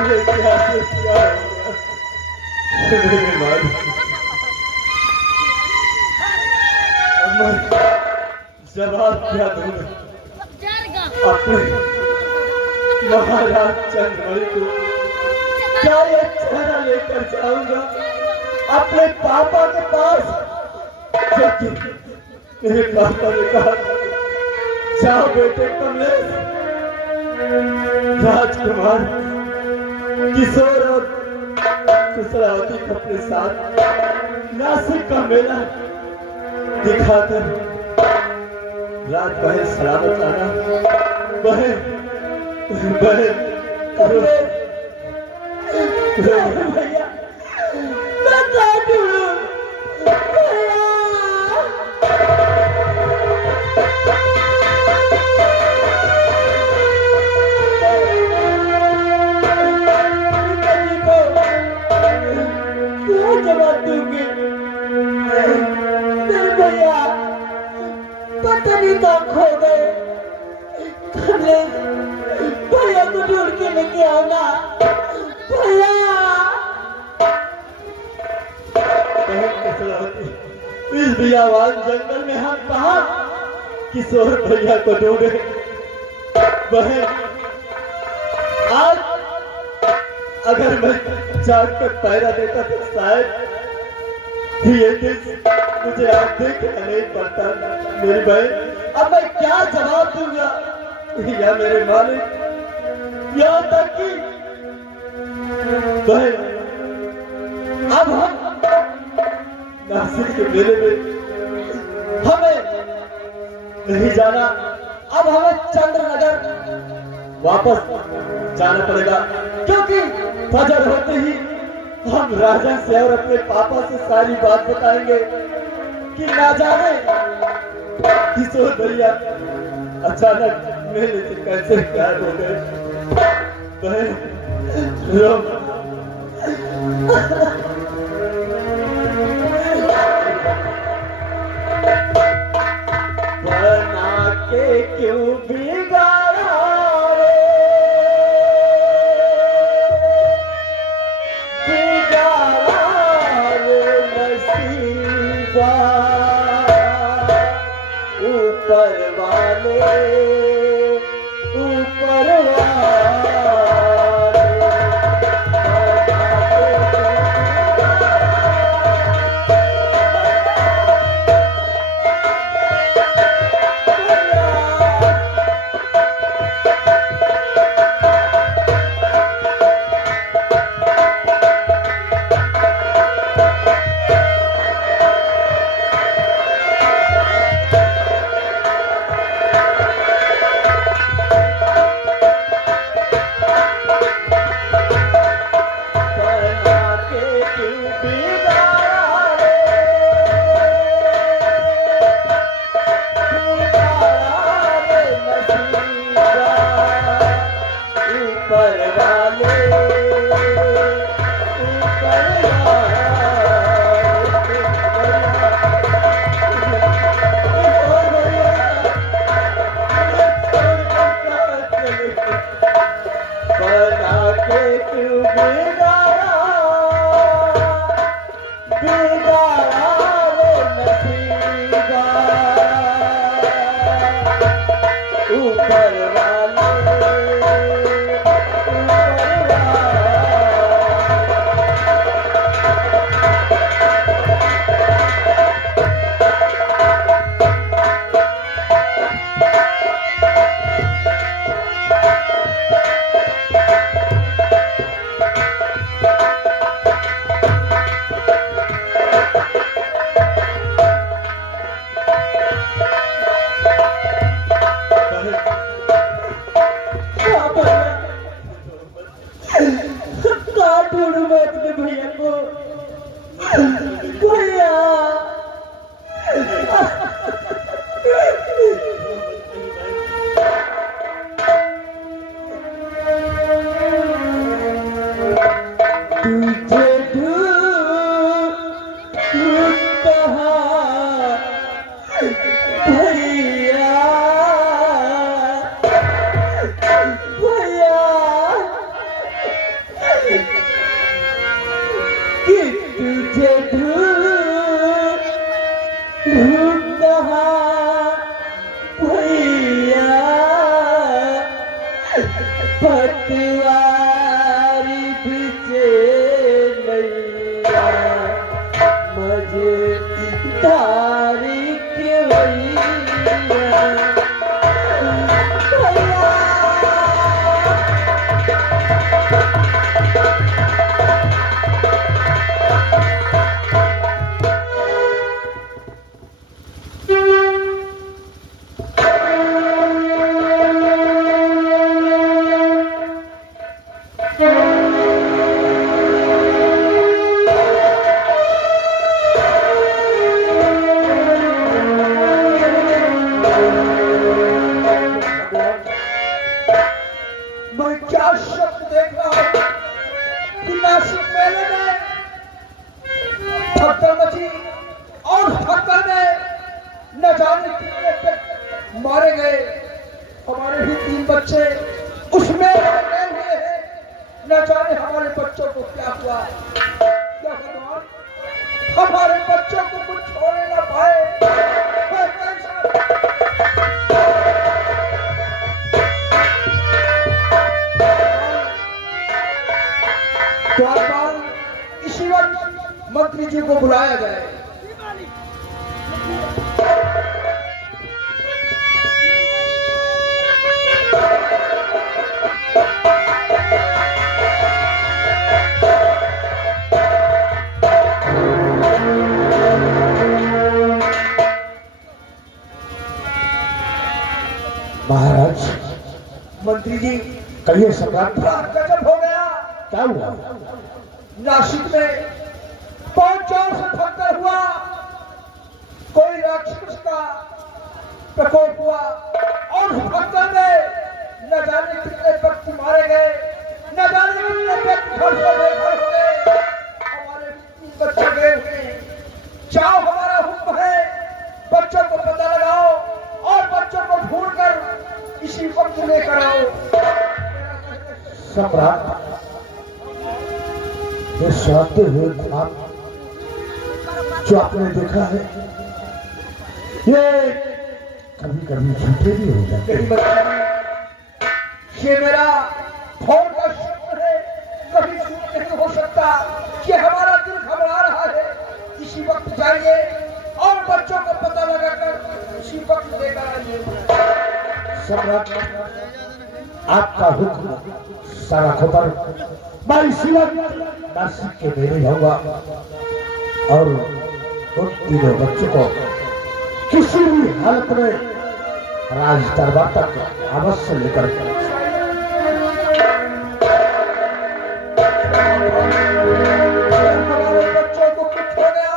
ये क्या से क्या हो गया मेरे मालिक। मैं जवाब क्या दूंगा अपने महाराज चंद्रमणि को? क्या ये चेहरा लेकर जाऊंगा अपने पापा के पास? जबकि मेरे पापा ने कहा जाओ बेटे कमलेश, राजकुमार किशोर और सुसरावती को अपने साथ नासिक का मेला दिखाकर रात बहन सलामत आना। बहन बहन भैया मैं कहाँ ढूंढूं? क्या जवाब दूंगी? मेरे भैया पता नहीं कहाँ खो गए। कमलेश भैया को ढूंढ के लेके आओ ना भैया। इस बियावान जंगल में हम कहा किशोर भैया को ढूंढे? बहन आज अगर मैं जाग कर पैरा देता तो शायद ये दिन मुझे आज देखना नहीं पड़ता। मेरी बहन अब मैं क्या जवाब दूंगा या मेरे मालिक? यहाँ तक कि बहन अब हम नासिक के मेले में हमें नहीं जाना। अब हमें चंद्रनगर वापस जाना पड़ेगा, क्योंकि फजर होते ही हम राजा से और अपने पापा से सारी बात बताएंगे कि ना जाने किशोर भैया अचानक मेले से कैसे गायब हो गए। बहन रो बना के क्यों बिगाड़ा रे, बिगाड़ा रे नसीबा, ऊपर वाले ऊपर धारी के भैया मैं क्या शब्द देख रहा हूँ कि नासिक मेले में थप्पड़ मची और थप्पड़ में न जाने कितने पे मारे गए। हमारे भी 3 बच्चे उसमें गए हुए हैं। न जाने हमारे बच्चों को क्या हुआ। क्या भगवान हमारे बच्चों को कुछ छोड़े ना पाए। द्वारपाल इसी वक्त मंत्री जी को बुलाया गया। महाराज, मंत्री जी कहिए सम्राट। गजब हो गया। क्या हुआ? नासिक में बहुत जोर से थप्पड़ हुआ। कोई राक्षस का प्रकोप हुआ और थप्पड़ में न जाने कितने व्यक्ति मारे गए। न जाने कितने व्यक्ति घर हो गए। हमारे 3 बच्चे गए हुए हैं। जाओ, हमारा हुक्म है, बच्चों को पता लगाओ और बच्चों को ढूंढकर इसी वक्त लेकर आओ। सम्राट, ये सोते हुए ख्वाब जो आपने देखा है, ये कभी कभी झूठे भी हो जाते हैं। ये मेरा फोन का शब्द है, कभी झूठ नहीं हो सकता। ये हमारा दिल घबरा रहा है। इसी वक्त जाइए और बच्चों को पता लगाकर इसी वक्त लेकर आइए। सम्राट, आपका हुक्म सारा खबर मैं इसी वक्त नासिक के मेले जाऊंगा और उन 3 बच्चों को किसी भी हालत में राज दरबार तक अवश्य लेकर हमारे बच्चों को कुछ हो गया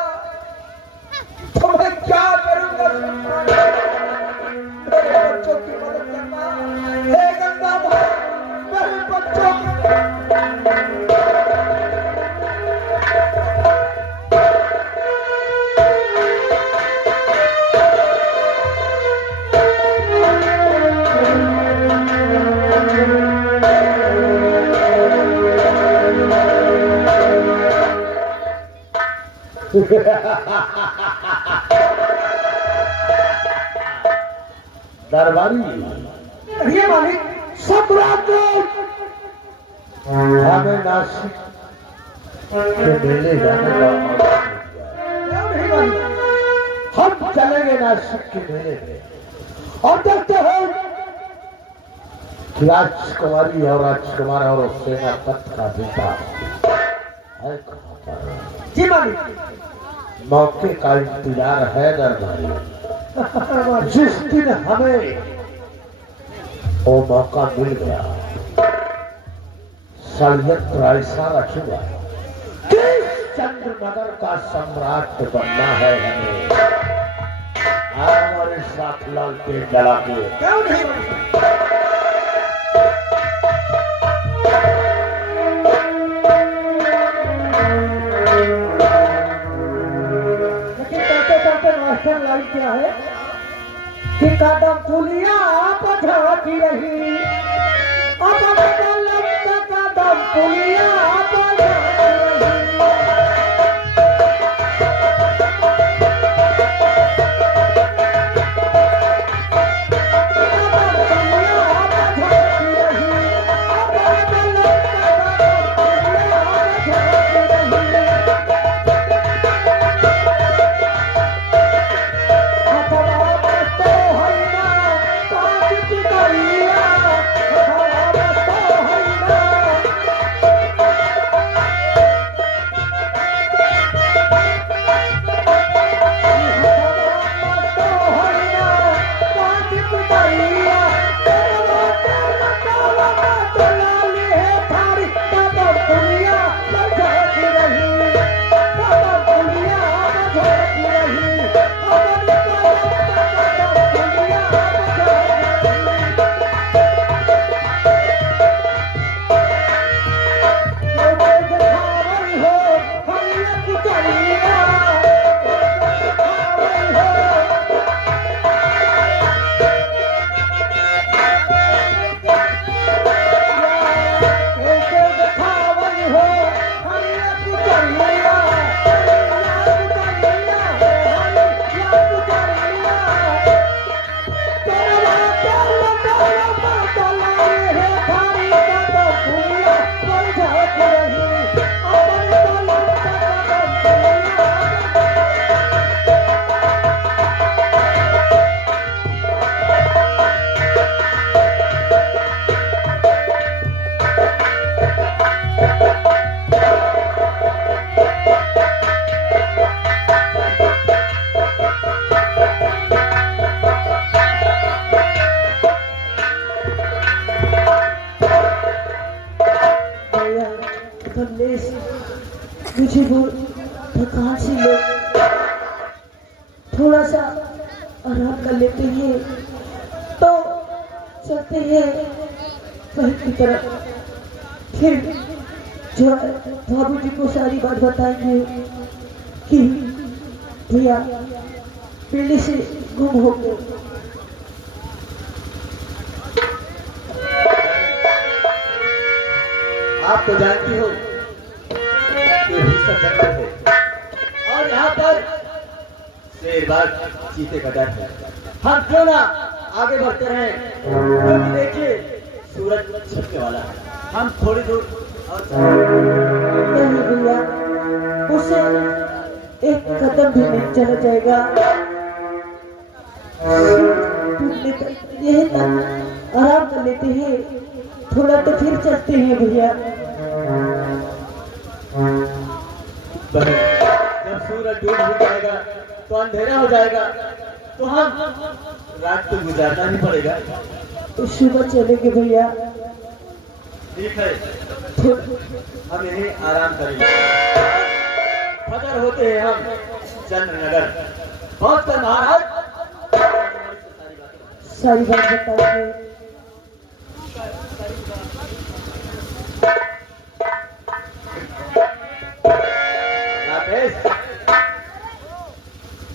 तो मैं क्या करूंगा। मेरे बच्चों की मदद करना। हे गंगा माँ, मेरे बच्चों की दरबारी ये मालिक सम्राट हमें नासिक के मेले जाने का क्या नहीं मालिक। हम चलेंगे नासिक के मेले में और देखते हैं कि राजकुमारी और राजकुमार और सेनापति का बेटा है कहाँ पर। जी मालिक। मौके का इंतजार है दरबारी। जिस दिन हमें वो मौका मिल गया, षड्यंत्र ऐसा रचूंगा कि चंद्रनगर का सम्राट बनना है हमें। हमारे साथ लालटेन जला के क्यों नहीं मालिक। मास्टर लाइन क्या है कि कदम पुलिया पछाती रही। अब कदम पुलिया पछाती रही। कमलेश, मुझे वो थकान से लोग थोड़ा सा आराम कर लेते हैं तो चलते हैं वहीं की तरफ। फिर जो बाबू जी को सारी बात बताएंगे कि भैया पीढ़ी से गुम हो गए। आप तो जानती हो कि हिस्सा जंगल है और यहाँ पर शेर बाघ चीते का डर है। हम क्यों ना आगे बढ़ते रहें, क्योंकि देखिए सूरज छिपने वाला है। हम थोड़ी दूर और नहीं भैया, उसे एक कदम भी नहीं चला जाएगा। टूटने तक यही तक आराम कर लेते हैं, थोड़ा तो फिर चलते हैं भैया। बहन, जब सूरज डूब हो जाएगा तो अंधेरा हो जाएगा, तो हम रात तो गुजारना ही पड़ेगा। तो सुबह चलेंगे भैया। ठीक है, हम यहीं आराम करेंगे। फजर होते हैं हम चंद्रनगर पहुंच कर महाराज सारी बात बताओगे। राकेश,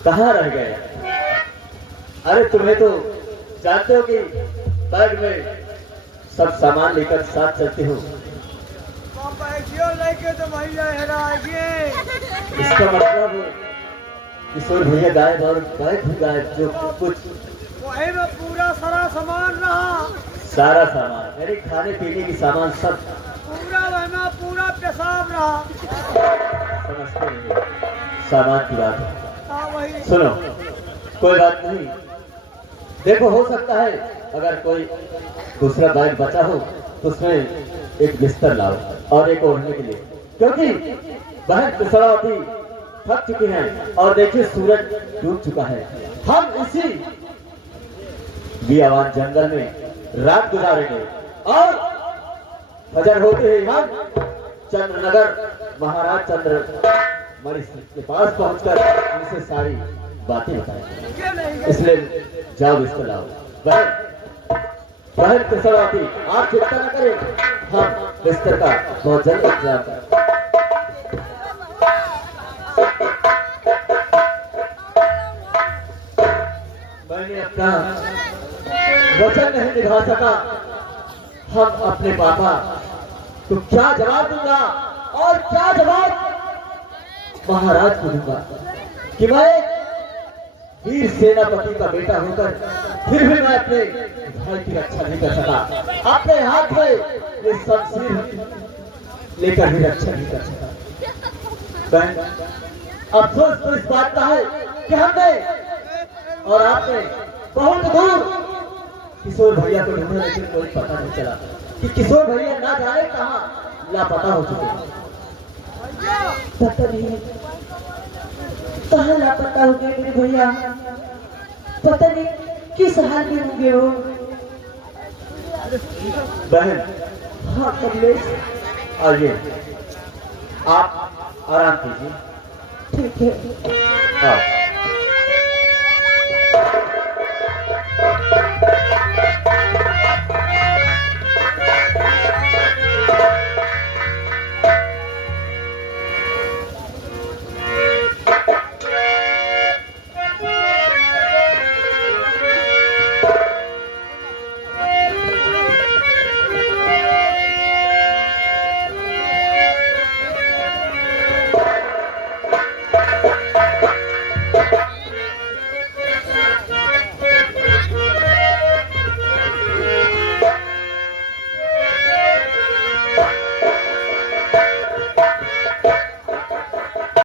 कहाँ रह गए? अरे तुम्हें तो जानते हो कि बैग में सब सामान लेकर साथ चलते हो। लेके तो भैया इसका मतलब किशोर भैया गायब और बैग भी गायब। जो कुछ वही में पूरा सारा सामान रहा, सारा सामान मेरे खाने पीने की सामान सब पूरा वही में पूरा पेशाब रहा। समझते नहीं सामान की बात है। हाँ वही सुनो, कोई बात नहीं। देखो, हो सकता है अगर कोई दूसरा बैग बचा हो तो उसमें एक बिस्तर लाओ और एक ओढ़ने के लिए, क्योंकि बहन कुशलावती थक चुकी हैं और देखिए सूरज डूब चुका है। हम इसी बियावान जंगल में रात गुजारेंगे और फजर होते ही हम चंद्रनगर महाराज चंद्रमणि के पास पहुंचकर उनसे सारी बातें बताएंगे। इसलिए जाओ बिस्तर लाओ। बहन कुशलावती, आप चिंता न करें, हम बिस्तर का बहुत जल्द इंतजाम करें। मैंने अपना वचन नहीं निभा सका, हम अपने पापा तो क्या जवाब दूंगा और क्या जवाब महाराज को दूंगा कि मैं वीर सेनापति का बेटा होकर फिर भी मैं अपने भाई की रक्षा नहीं कर सका। अपने हाथ में ये शमशीर लेकर भी रक्षा नहीं कर सका। बहन, अफसोस तो इस बात का है कि हमने और आपने बहुत दूर किशोर भैया को ढूंढा, लेकिन कोई पता नहीं चला कि किशोर भैया ना जाने कहाँ लापता हो चुके हैं। पता नहीं कहाँ लापता हो गए मेरे भैया, पता नहीं किस हाल में होंगे वो। बहन, हाँ कमलेश, आइए, आप आराम कीजिए। ठीक है। आओ।